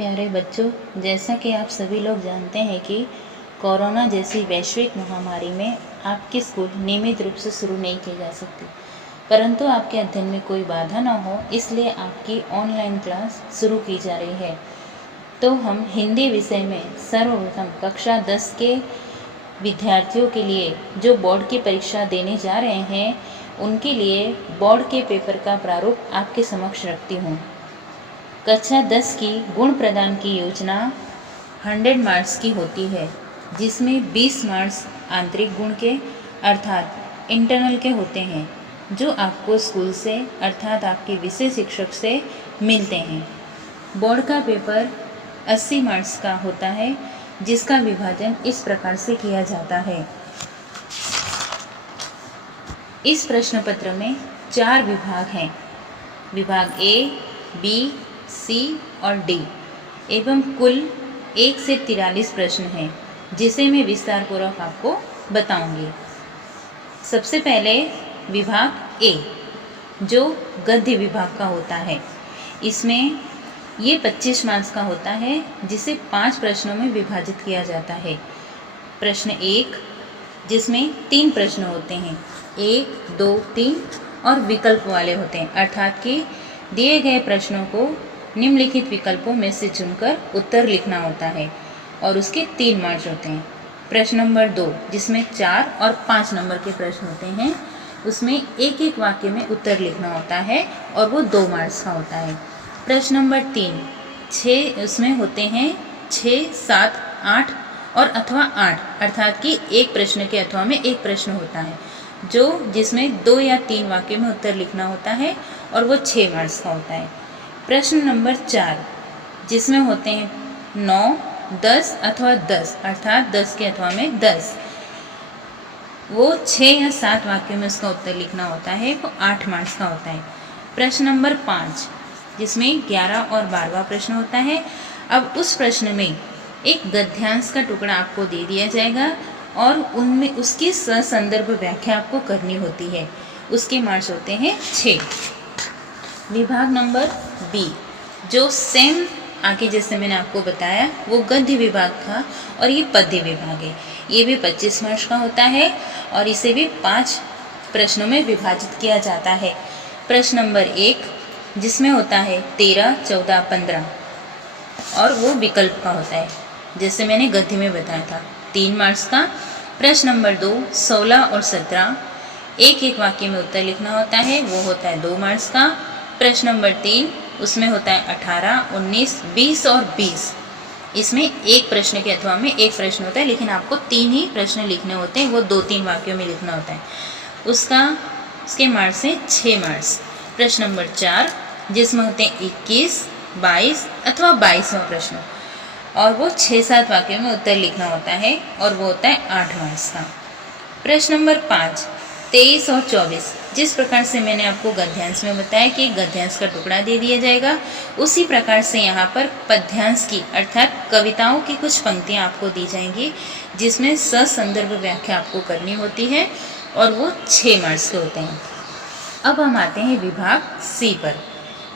प्यारे बच्चों, जैसा कि आप सभी लोग जानते हैं कि कोरोना जैसी वैश्विक महामारी में आपके स्कूल नियमित रूप से शुरू नहीं किए जा सकते, परंतु आपके अध्ययन में कोई बाधा ना हो इसलिए आपकी ऑनलाइन क्लास शुरू की जा रही है। तो हम हिंदी विषय में सर्वप्रथम कक्षा 10 के विद्यार्थियों के लिए जो बोर्ड की परीक्षा देने जा रहे हैं, उनके लिए बोर्ड के पेपर का प्रारूप आपके समक्ष रखती हूँ। कक्षा 10 की गुण प्रदान की योजना 100 मार्क्स की होती है, जिसमें 20 मार्क्स आंतरिक गुण के अर्थात इंटरनल के होते हैं, जो आपको स्कूल से अर्थात आपके विषय शिक्षक से मिलते हैं। बोर्ड का पेपर 80 मार्क्स का होता है, जिसका विभाजन इस प्रकार से किया जाता है। इस प्रश्न पत्र में 4 विभाग हैं, विभाग ए, बी, सी और डी, एवं कुल 1 से 43 प्रश्न हैं, जिसे मैं विस्तार पूर्वक आपको बताऊंगी। सबसे पहले विभाग ए, जो गद्य विभाग का होता है। इसमें ये 25 मार्क्स का होता है, जिसे 5 प्रश्नों में विभाजित किया जाता है। प्रश्न 1, जिसमें 3 प्रश्न होते हैं, 1, 2, 3 और विकल्प वाले होते हैं, अर्थात कि दिए गए प्रश्नों को निम्नलिखित विकल्पों में से चुनकर उत्तर लिखना होता है और उसके 3 मार्क्स होते हैं। प्रश्न नंबर 2, जिसमें 4 और 5 नंबर के प्रश्न होते हैं, उसमें एक एक वाक्य में उत्तर लिखना होता है और वो 2 मार्क्स का होता है। प्रश्न नंबर 3, 6 उसमें होते हैं 6, 7, 8 और अथवा 8, अर्थात कि एक प्रश्न के अथवा में एक प्रश्न होता है, जिसमें 2 या 3 वाक्य में उत्तर लिखना होता है और वो 6 मार्क्स का होता है। प्रश्न नंबर 4, जिसमें होते हैं 9, 10 अथवा 10, अर्थात 10 के अथवा में 10, वो 6 या 7 वाक्यों में उसका उत्तर लिखना होता है, वो 8 मार्क्स का होता है। प्रश्न नंबर 5, जिसमें 11 और 12वां प्रश्न होता है। अब उस प्रश्न में एक गद्यांश का टुकड़ा आपको दे दिया जाएगा और उनमें उसकी ससंदर्भ व्याख्या आपको करनी होती है, उसके मार्क्स होते हैं 6। विभाग नंबर बी, जो सेम आगे जैसे मैंने आपको बताया वो गद्य विभाग था और ये पद्य विभाग है। ये भी 25 मार्क्स का होता है और इसे भी 5 प्रश्नों में विभाजित किया जाता है। प्रश्न नंबर 1, जिसमें होता है 13, 14, 15 और वो विकल्प का होता है, जैसे मैंने गद्य में बताया था, 3 मार्क्स का। प्रश्न नंबर 2, 16 और 17, एक एक वाक्य में उत्तर लिखना होता है, वो होता है 2 मार्क्स का। प्रश्न नंबर 3, उसमें होता है 18, 19, 20 और 20, इसमें एक प्रश्न के अथवा में एक प्रश्न होता है, लेकिन आपको 3 ही प्रश्न लिखने होते हैं, वो 2-3 वाक्यों में लिखना होता है, उसके मार्क्स हैं 6 मार्क्स। प्रश्न नंबर 4, जिसमें होते हैं 21, 22 अथवा 22वां प्रश्न, और वो 6-7 वाक्यों में उत्तर लिखना होता है और वो होता है 8 मार्क्स का। प्रश्न नंबर 5, 23 और 24, जिस प्रकार से मैंने आपको गद्यांश में बताया कि गद्यांश का टुकड़ा दे दिया जाएगा, उसी प्रकार से यहाँ पर पद्यांश की अर्थात कविताओं की कुछ पंक्तियाँ आपको दी जाएंगी, जिसमें ससंदर्भ व्याख्या आपको करनी होती है और वो 6 मार्क्स के होते हैं। अब हम आते हैं विभाग सी पर।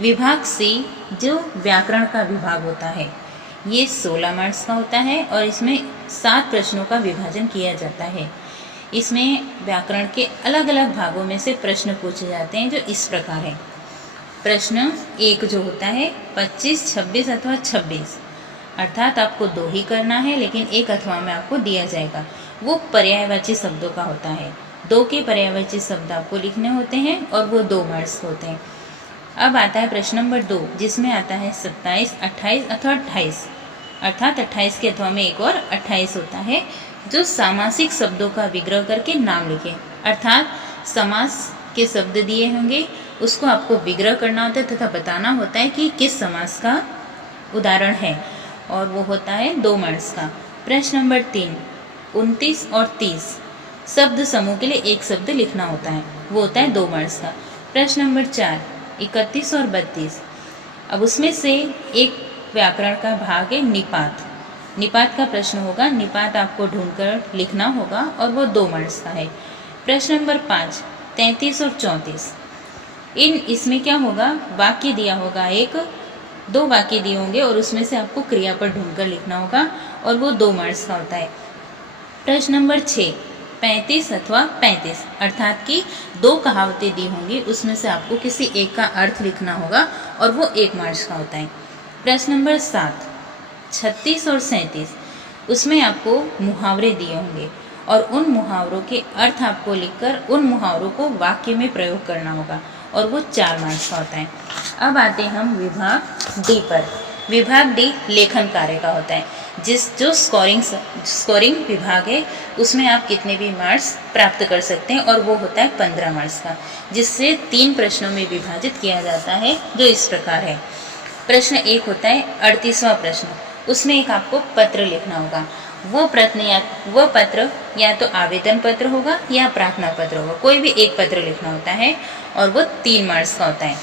विभाग सी, जो व्याकरण का विभाग होता है, ये 16 मार्क्स का होता है और इसमें 7 प्रश्नों का विभाजन किया जाता है। इसमें व्याकरण के अलग अलग भागों में से प्रश्न पूछे जाते हैं, जो इस प्रकार है। प्रश्न 1 जो होता है 25, 26 अथवा 26, अर्थात आपको 2 ही करना है, लेकिन एक अथवा में आपको दिया जाएगा, वो पर्यायवाची शब्दों का होता है। 2 के पर्यायवाची शब्द आपको लिखने होते हैं और वो 2 मार्क्स होते हैं। अब आता है प्रश्न नंबर 2, जिसमें आता है 27, 28 अथवा 28, अर्थात 28 के अथवा में एक और 28 होता है, जो सामासिक शब्दों का विग्रह करके नाम लिखे, अर्थात समास के शब्द दिए होंगे, उसको आपको विग्रह करना होता है तथा बताना होता है कि किस समास का उदाहरण है, और वो होता है 2 मार्क्स का। प्रश्न नंबर 3, 29 और 30 शब्द समूह के लिए एक शब्द लिखना होता है, वो होता है 2 मार्क्स का। प्रश्न नंबर 4, 31 और 32, अब उसमें से एक व्याकरण का भाग है निपात। निपात का प्रश्न होगा, निपात आपको ढूंढकर लिखना होगा और वो 2 मार्क्स का है। प्रश्न नंबर 5, 33 और 34, इसमें क्या होगा, वाक्य दिया होगा एक 2 वाक्य दिए होंगे और उसमें से आपको क्रियापद ढूंढकर लिखना होगा और वो 2 मार्क्स का होता है। प्रश्न नंबर 6, 35 अथवा 35 अर्थात कि 2 कहावतें दी होंगी, उसमें से आपको किसी एक का अर्थ लिखना होगा और वो 1 मार्क्स का होता है। प्रश्न नंबर 7, 36 और 37 उसमें आपको मुहावरे दिए होंगे और उन मुहावरों के अर्थ आपको लिखकर उन मुहावरों को वाक्य में प्रयोग करना होगा और वो 4 मार्क्स का होता है। अब आते हैं हम विभाग डी पर। विभाग डी लेखन कार्य का होता है। जो स्कोरिंग विभाग है उसमें आप कितने भी मार्क्स प्राप्त कर सकते हैं और वो होता है 15 मार्क्स का, जिससे 3 प्रश्नों में विभाजित किया जाता है, जो इस प्रकार है। प्रश्न 1 होता है 38वां प्रश्न, उसमें एक आपको पत्र लिखना होगा। वो पत्र या तो आवेदन पत्र होगा या प्रार्थना पत्र होगा, कोई भी एक पत्र लिखना होता है और वो 3 मार्क्स का होता है।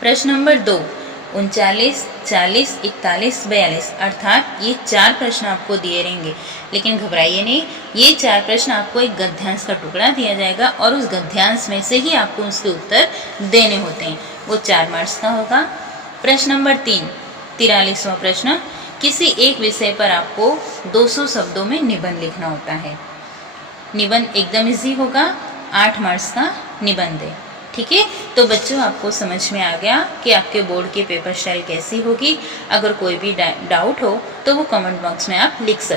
प्रश्न नंबर 2, 39, 40, 41, 42 अर्थात ये 4 प्रश्न आपको दिए रहेंगे, लेकिन घबराइए नहीं, ये 4 प्रश्न आपको एक गद्यांश का टुकड़ा दिया जाएगा और उस गद्यांश में से ही आपको उसके उत्तर देने होते हैं, वो 4 मार्क्स का होगा। प्रश्न नंबर 3, 43वां प्रश्न, किसी एक विषय पर आपको 200 शब्दों में निबंध लिखना होता है। निबंध एकदम इजी होगा, 8 मार्क्स का निबंध है। ठीक है, तो बच्चों आपको समझ में आ गया कि आपके बोर्ड की पेपर स्टाइल कैसी होगी। अगर कोई भी डाउट हो तो वो कमेंट बॉक्स में आप लिख सकते हैं।